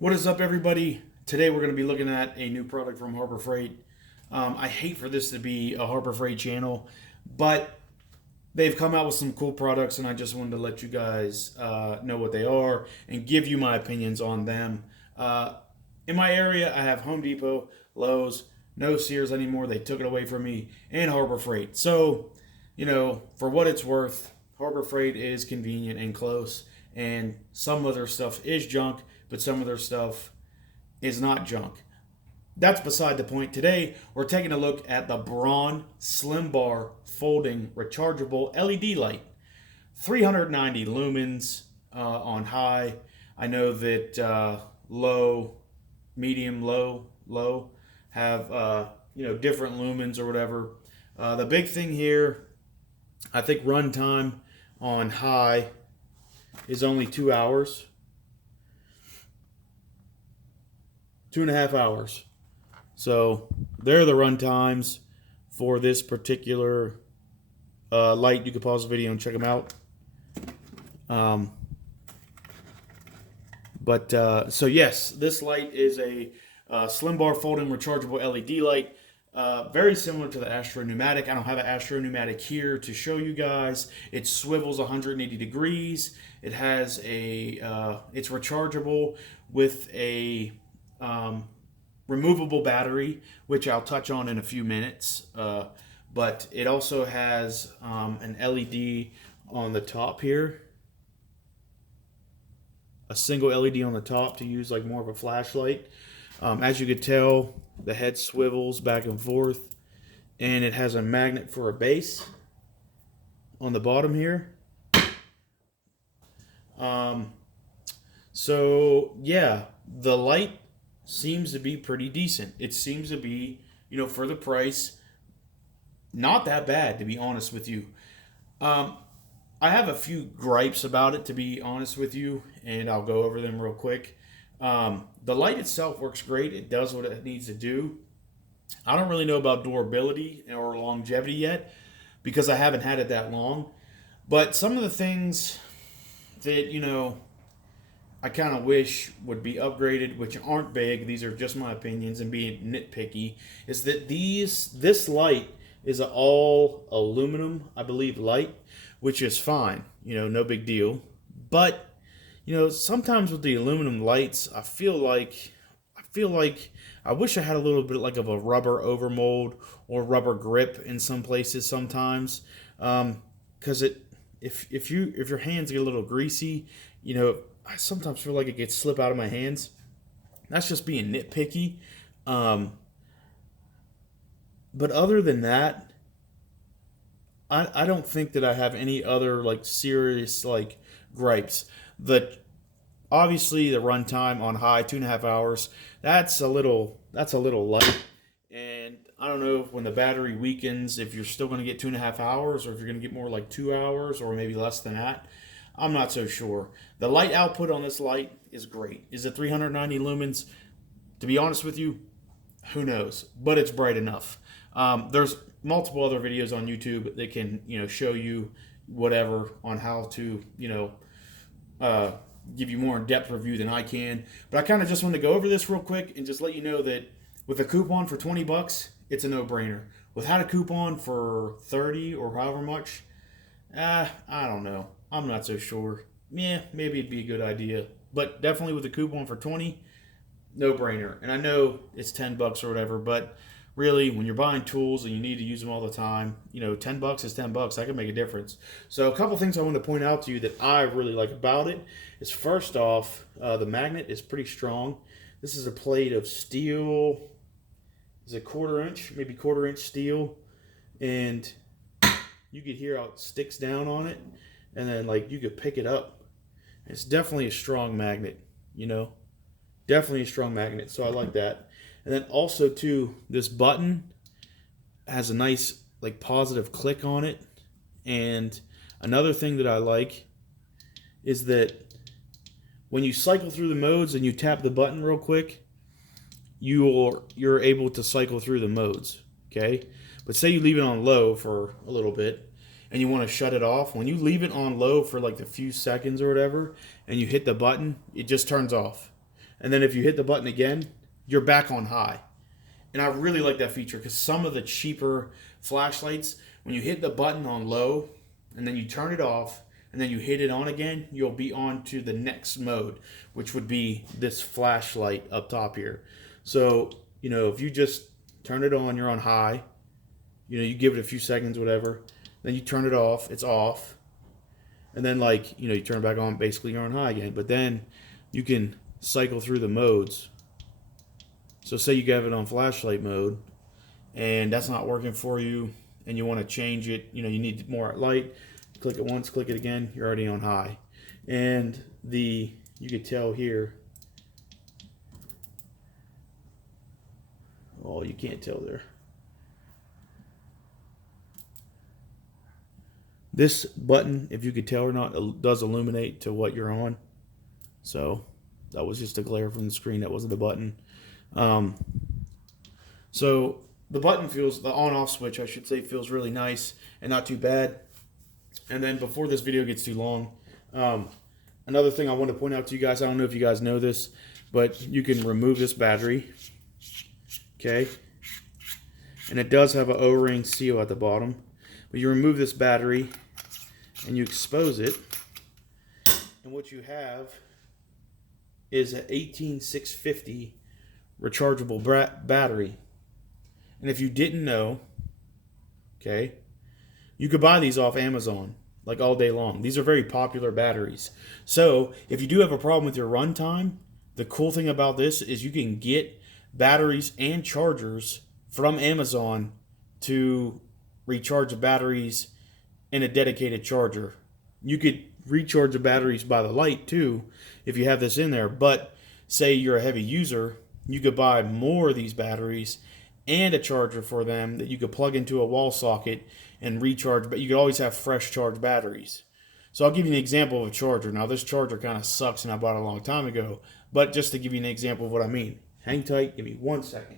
What is up, everybody? Today we're going to be looking at a new product from Harbor Freight. I hate for this to be a Harbor Freight channel, but they've come out with some cool products, and I just wanted to let you guys know what they are and give you my opinions on them. In my area, I have Home Depot, Lowe's, no Sears anymore. They took it away from me, and Harbor Freight. So, for what it's worth, Harbor Freight is convenient and close, and some of their stuff is junk, but some of their stuff is not junk. That's beside the point. Today, we're taking a look at the Braun Slim Bar Folding Rechargeable LED Light. 390 lumens on high. I know that low, medium, low have different lumens or whatever. The big thing here, I think runtime on high is only 2 hours. 2.5 hours. So there are the run times for this particular light. You can pause the video and check them out. So yes, this light is a slim bar folding rechargeable LED light. Very similar to the Astro Pneumatic. I don't have an Astro Pneumatic here to show you guys. It swivels 180 degrees. It has it's rechargeable with a removable battery, which I'll touch on in a few minutes. But it also has an LED on the top here. A single LED on the top to use like more of a flashlight. As you could tell, the head swivels back and forth. And it has a magnet for a base on the bottom here. So yeah, the light seems to be pretty decent. It seems to be, for the price, not that bad, to be honest with you. I have a few gripes about it, to be honest with you, and I'll go over them real quick. The light itself works great. It does what it needs to do. I don't really know about durability or longevity yet because I haven't had it that long. But some of the things that, I kind of wish would be upgraded, which aren't big, these are just my opinions and being nitpicky, is that this light is an all aluminum, I believe, light, which is fine, no big deal. But, sometimes with the aluminum lights, I feel like I wish I had a little bit like of a rubber overmold or rubber grip in some places sometimes, because if your hands get a little greasy, I sometimes feel like it gets slip out of my hands. That's just being nitpicky. But other than that, I don't think that I have any other serious gripes. Obviously the runtime on high 2.5 hours. That's a little light. And I don't know if when the battery weakens, if you're still going to get 2.5 hours, or if you're going to get more like 2 hours, or maybe less than that. I'm not so sure. The light output on this light is great. Is it 390 lumens? To be honest with you, who knows? But it's bright enough. There's multiple other videos on YouTube that can, show you whatever on how to, give you more in-depth review than I can. But I kind of just wanted to go over this real quick and just let you know that with a coupon for 20 bucks, it's a no-brainer. Without a coupon for 30 or however much, I don't know. I'm not so sure. Yeah, maybe it'd be a good idea. But definitely with a coupon for 20, no brainer. And I know it's 10 bucks or whatever, but really when you're buying tools and you need to use them all the time, 10 bucks is 10 bucks. That can make a difference. So a couple things I want to point out to you that I really like about it is, first off, the magnet is pretty strong. This is a plate of steel. It's a quarter-inch, maybe quarter-inch steel. And you could hear how it sticks down on it. And then you could pick it up. It's definitely a strong magnet, definitely a strong magnet. So I like that. And then also too, this button has a nice positive click on it. And another thing that I like is that when you cycle through the modes and you tap the button real quick, you're able to cycle through the modes. Okay, but say you leave it on low for a little bit and you want to shut it off, when you leave it on low for a few seconds or whatever, and you hit the button, it just turns off. And then if you hit the button again, you're back on high. And I really like that feature because some of the cheaper flashlights, when you hit the button on low and then you turn it off and then you hit it on again, you'll be on to the next mode, which would be this flashlight up top here. So, if you just turn it on, you're on high. You give it a few seconds, whatever. Then you turn it off, it's off. And then, you turn it back on, basically you're on high again. But then you can cycle through the modes. So say you have it on flashlight mode and that's not working for you and you want to change it, you need more light, click it once, click it again, you're already on high. And you could tell here, oh, you can't tell there. This button, if you could tell or not, does illuminate to what you're on. So that was just a glare from the screen. That wasn't the button. So the button the on-off switch, I should say, feels really nice and not too bad. And then before this video gets too long, another thing I want to point out to you guys, I don't know if you guys know this, but you can remove this battery. Okay. And it does have an O-ring seal at the bottom. But you remove this battery and you expose it. And what you have is an 18650 rechargeable battery. And if you didn't know, okay, you could buy these off Amazon like all day long. These are very popular batteries. So if you do have a problem with your runtime, the cool thing about this is you can get batteries and chargers from Amazon to recharge the batteries in a dedicated charger. You could recharge the batteries by the light too if you have this in there, but say you're a heavy user, you could buy more of these batteries and a charger for them that you could plug into a wall socket and recharge, but you could always have fresh charged batteries. So I'll give you an example of a charger. Now this charger kind of sucks and I bought it a long time ago, but just to give you an example of what I mean. Hang tight, give me 1 second.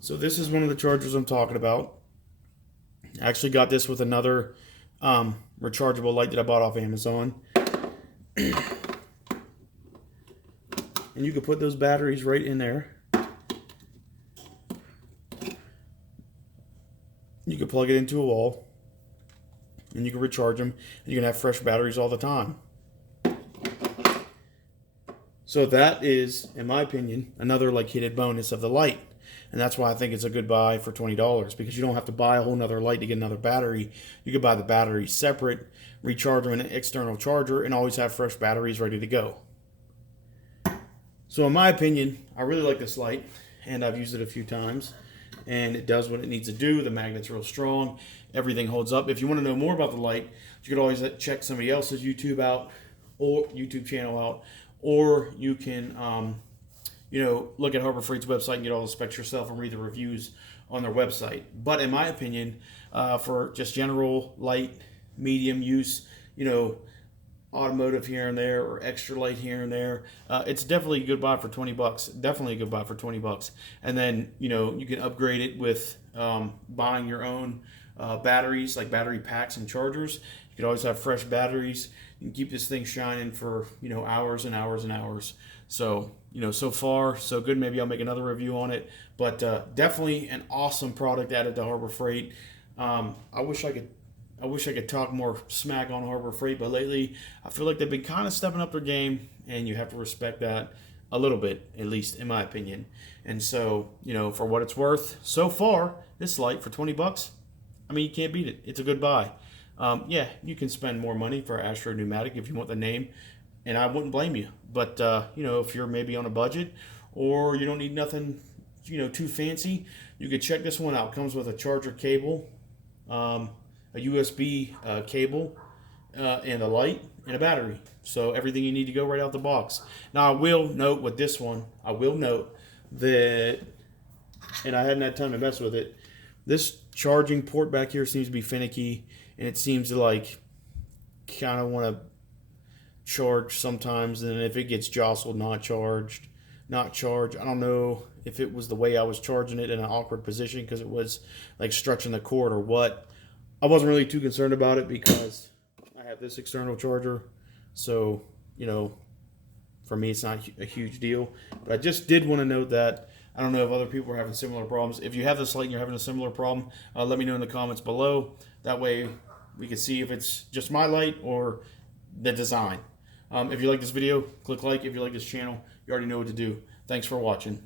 So this is one of the chargers I'm talking about. I actually got this with another rechargeable light that I bought off Amazon. And you can put those batteries right in there. You can plug it into a wall and you can recharge them. And you can have fresh batteries all the time. So that is, in my opinion, another hidden bonus of the light. And that's why I think it's a good buy for $20, because you don't have to buy a whole nother light to get another battery. You could buy the battery separate, recharge them in an external charger, and always have fresh batteries ready to go. So in my opinion, I really like this light, and I've used it a few times, and it does what it needs to do. The magnet's real strong. Everything holds up. If you want to know more about the light, you could always check somebody else's YouTube channel out, or you can look at Harbor Freight's website and get all the specs yourself and read the reviews on their website. But in my opinion, for just general light, medium use, automotive here and there or extra light here and there, it's definitely a good buy for $20. Definitely a good buy for $20. And then, you can upgrade it with buying your own batteries, like battery packs and chargers. You can always have fresh batteries. You can keep this thing shining for, hours and hours and hours. So, so far, so good. Maybe I'll make another review on it. But definitely an awesome product added to Harbor Freight. I wish I could talk more smack on Harbor Freight, but lately I feel like they've been kind of stepping up their game, and you have to respect that a little bit, at least in my opinion. And so, for what it's worth, so far, this light for $20, you can't beat it. It's a good buy. Yeah, you can spend more money for Astro Pneumatic if you want the name, and I wouldn't blame you. But, if you're maybe on a budget or you don't need nothing, too fancy, you could check this one out. It comes with a charger cable, a USB cable, and a light and a battery. So everything you need to go right out the box. Now, I will note with this one, that, and I hadn't had time to mess with it, This charging port back here seems to be finicky, and it seems to like kind of want to charge sometimes, and if it gets jostled, not charged. I don't know if it was the way I was charging it in an awkward position because it was like stretching the cord or what. I wasn't really too concerned about it because I have this external charger, so for me it's not a huge deal. But I just did want to note that. I don't know if other people are having similar problems. If you have this light and you're having a similar problem, let me know in the comments below. That way we can see if it's just my light or the design. If you like this video, click like. If you like this channel, you already know what to do. Thanks for watching.